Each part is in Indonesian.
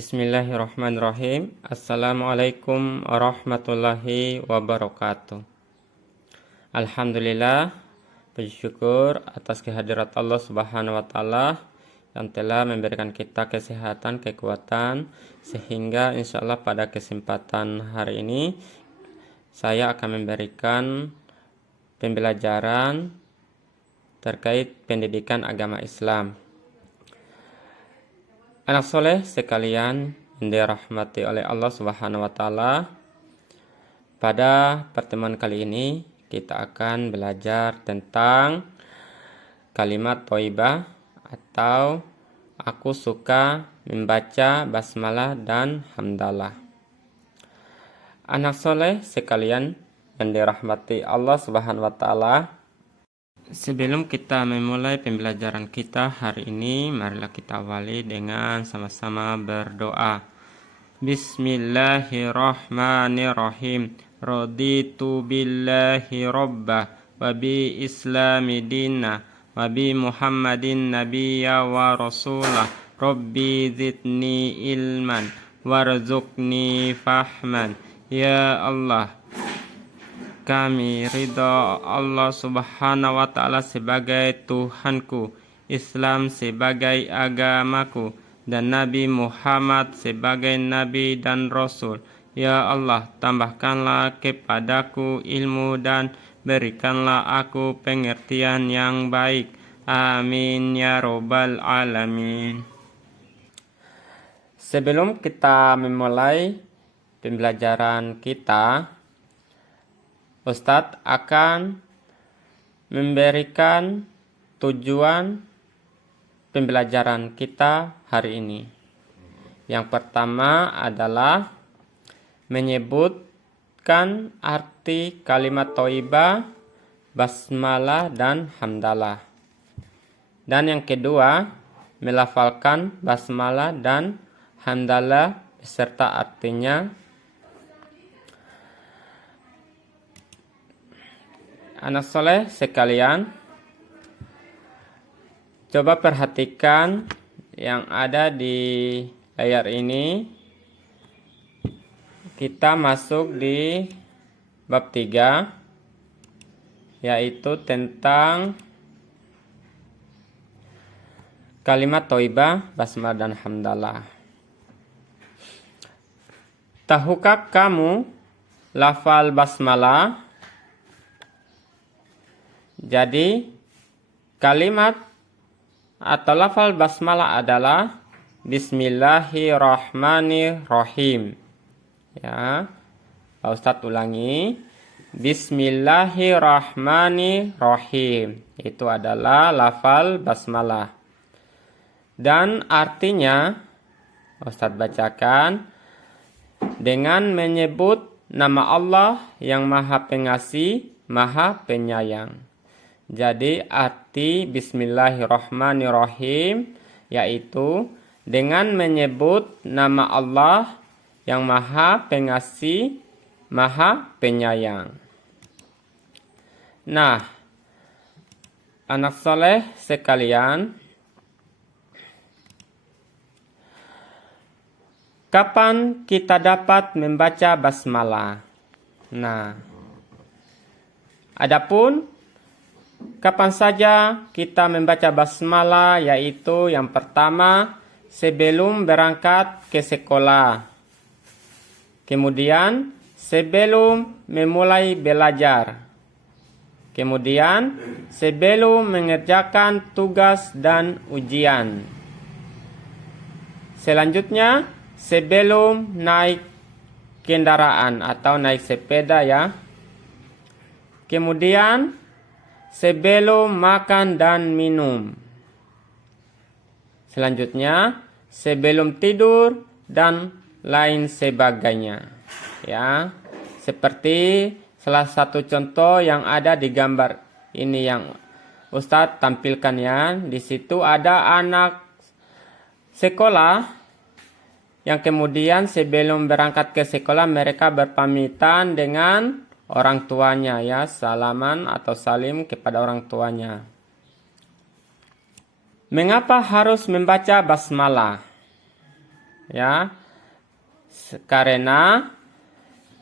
Bismillahirrahmanirrahim. Assalamualaikum warahmatullahi wabarakatuh. Alhamdulillah, puji syukur atas kehadirat Allah Subhanahu wa taala yang telah memberikan kita kesehatan, kekuatan, sehingga insyaallah pada kesempatan hari ini saya akan memberikan pembelajaran terkait pendidikan agama Islam. Anak soleh sekalian yang dirahmati oleh Allah Subhanahu wa taala, pada pertemuan kali ini kita akan belajar tentang kalimat thayyibah atau aku suka membaca basmalah dan hamdalah. Anak soleh sekalian yang dirahmati Allah Subhanahu wa taala, sebelum kita memulai pembelajaran kita hari ini, marilah kita awali dengan sama-sama berdoa. Bismillahirrahmanirrahim. Raditu billahi rabbah wa bi islami dinna wa bi muhammadin nabiyya wa rasulah. Rabbi zidni ilman warzuqni fahman. Ya Allah, kami ridha Allah Subhanahu wa taala sebagai Tuhanku, Islam sebagai agamaku, dan Nabi Muhammad sebagai Nabi dan Rasul. Ya Allah, tambahkanlah kepadaku ilmu dan berikanlah aku pengertian yang baik. Amin ya robbal alamin. Sebelum kita memulai pembelajaran kita, Ustadz akan memberikan tujuan pembelajaran kita hari ini. Yang pertama adalah menyebutkan arti kalimat thayyibah, basmalah dan hamdalah. Dan yang kedua, melafalkan basmalah dan hamdalah beserta artinya. Anak soleh sekalian, coba perhatikan yang ada di layar ini. Kita masuk di bab 3, yaitu tentang kalimat thayyibah, basmalah dan hamdalah. Tahukah kamu lafal basmalah? Jadi kalimat atau lafal basmalah adalah Bismillahirrahmanirrahim. Ya, Pak Ustadz ulangi. Bismillahirrahmanirrahim. Itu adalah lafal basmalah. Dan artinya, Ustadz bacakan, dengan menyebut nama Allah yang Maha Pengasih, Maha Penyayang. Jadi arti Bismillahirrahmanirrahim yaitu dengan menyebut nama Allah yang Maha Pengasih, Maha Penyayang. Nah, anak soleh sekalian, kapan kita dapat membaca basmalah? Nah, adapun kapan saja kita membaca basmalah, yaitu yang pertama sebelum berangkat ke sekolah. Kemudian sebelum memulai belajar. Kemudian sebelum mengerjakan tugas dan ujian. Selanjutnya sebelum naik kendaraan atau naik sepeda ya. Kemudian sebelum makan dan minum. Selanjutnya sebelum tidur dan lain sebagainya. Ya, seperti salah satu contoh yang ada di gambar ini yang Ustadz tampilkan ya. Di situ ada anak sekolah yang kemudian sebelum berangkat ke sekolah mereka berpamitan dengan orang tuanya ya, salaman atau salim kepada orang tuanya. Mengapa harus membaca basmalah? ya. Karena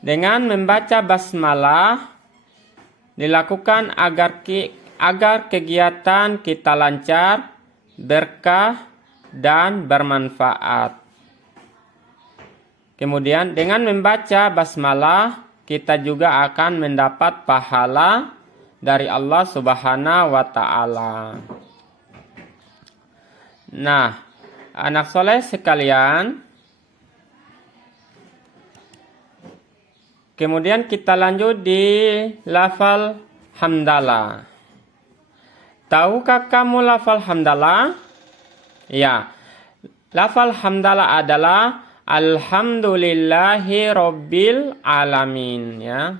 dengan membaca basmalah dilakukan agar kegiatan kita lancar, berkah, dan bermanfaat. Kemudian dengan membaca basmalah kita juga akan mendapat pahala dari Allah Subhanahu wa taala. Nah, anak soleh sekalian, kemudian kita lanjut di lafal hamdalah. Tahukah kamu lafal hamdalah? Ya, lafal hamdalah adalah alhamdulillahi rabbil alamin, ya.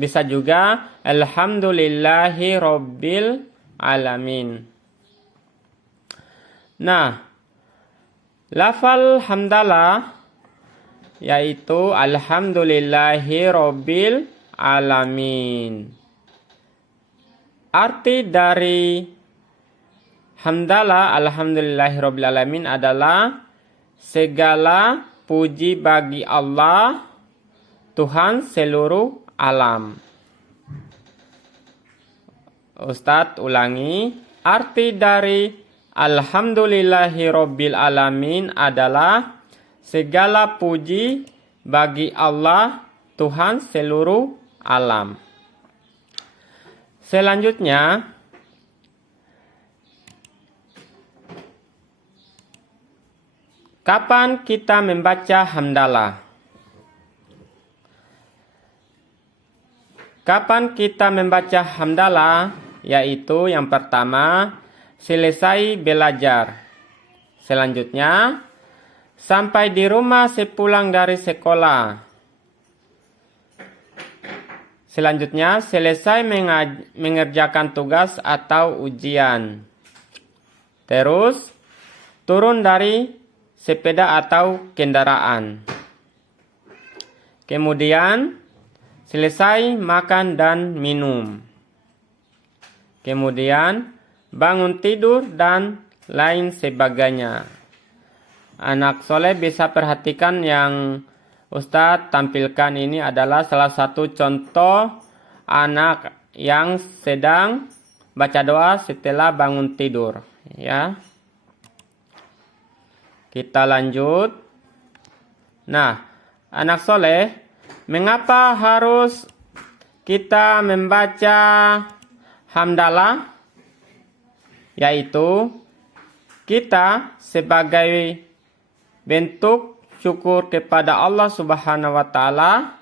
Bisa juga alhamdulillahi rabbil alamin. Nah, lafal hamdalah yaitu alhamdulillahi rabbil alamin. Arti dari hamdalah alhamdulillahi rabbil alamin adalah segala puji bagi Allah, Tuhan seluruh alam. Ustadz ulangi, arti dari alhamdulillahi rabbil alamin adalah segala puji bagi Allah, Tuhan seluruh alam. Selanjutnya, kapan kita membaca hamdalah? Kapan kita membaca hamdalah? Yaitu yang pertama, selesai belajar. Selanjutnya, sampai di rumah sepulang dari sekolah. Selanjutnya, selesai mengerjakan tugas atau ujian. Terus, turun dari sepeda atau kendaraan. Kemudian selesai makan dan minum. Kemudian bangun tidur dan lain sebagainya. Anak soleh bisa perhatikan yang Ustadz tampilkan ini adalah salah satu contoh anak yang sedang baca doa setelah bangun tidur, ya. Kita lanjut. Nah, anak soleh, mengapa harus kita membaca hamdalah? Yaitu kita sebagai bentuk syukur kepada Allah Subhanahu wa taala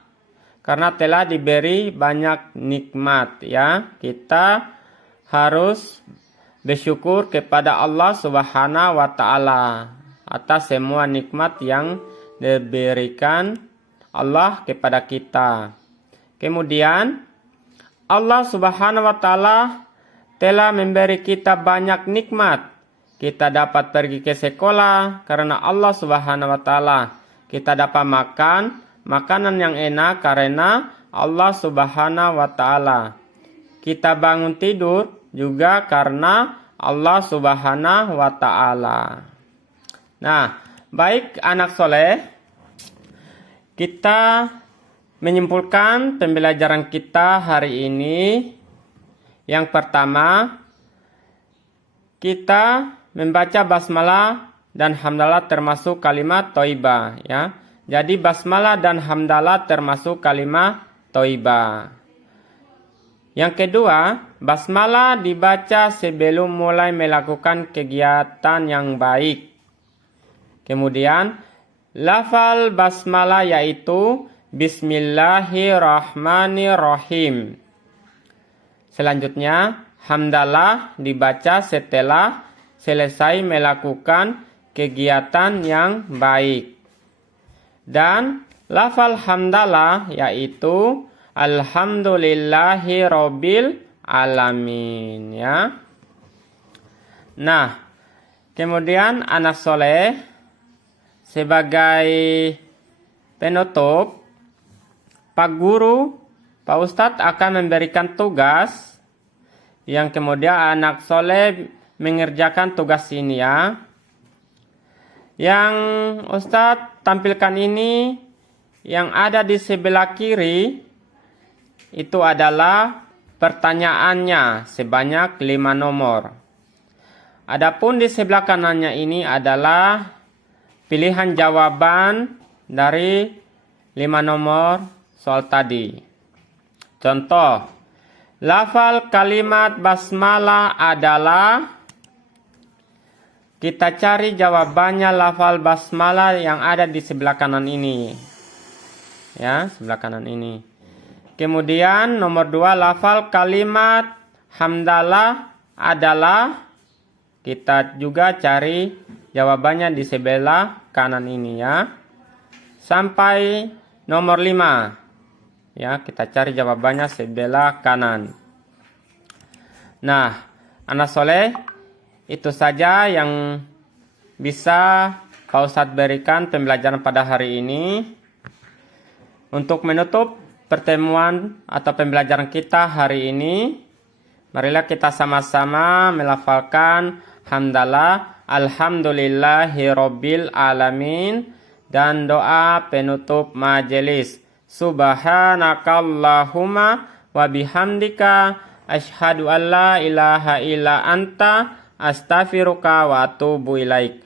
karena telah diberi banyak nikmat, ya. Kita harus bersyukur kepada Allah Subhanahu wa taala atas semua nikmat yang diberikan Allah kepada kita. Kemudian Allah Subhanahu wa taala telah memberi kita banyak nikmat. Kita dapat pergi ke sekolah karena Allah Subhanahu wa taala. Kita dapat makan makanan yang enak karena Allah Subhanahu wa taala. Kita bangun tidur juga karena Allah Subhanahu wa taala. Nah, baik anak soleh, kita menyimpulkan pembelajaran kita hari ini. Yang pertama, kita membaca basmalah dan hamdalah termasuk kalimat thayyibah, ya. Jadi basmalah dan hamdalah termasuk kalimat thayyibah. Yang kedua, basmalah dibaca sebelum mulai melakukan kegiatan yang baik. Kemudian, lafal basmalah yaitu Bismillahirrahmanirrahim. Selanjutnya, hamdalah dibaca setelah selesai melakukan kegiatan yang baik. Dan lafal hamdalah yaitu Alhamdulillahirabbil alamin, ya. Nah, kemudian anak soleh, sebagai penutup, Pak Guru, Pak Ustadz akan memberikan tugas yang kemudian anak soleh mengerjakan tugas ini, ya. Yang Ustadz tampilkan ini, yang ada di sebelah kiri itu adalah pertanyaannya sebanyak 5 nomor. Adapun di sebelah kanannya ini adalah pilihan jawaban dari 5 nomor soal tadi. Contoh, lafal kalimat basmalah adalah, kita cari jawabannya lafal basmalah yang ada di sebelah kanan ini. Ya, sebelah kanan ini. Kemudian nomor 2, lafal kalimat hamdalah adalah, kita juga cari jawabannya di sebelah kanan ini ya. Sampai nomor 5. Ya, kita cari jawabannya sebelah kanan. Nah, anak soleh, itu saja yang bisa Pak Ustadz berikan pembelajaran pada hari ini. Untuk menutup pertemuan atau pembelajaran kita hari ini, marilah kita sama-sama melafalkan hamdalah, alhamdulillahirabbil alamin, dan doa penutup majelis. Subhanakallahumma wa bihamdika asyhadu an la ilaha illa anta astaghfiruka wa atubu ilaik.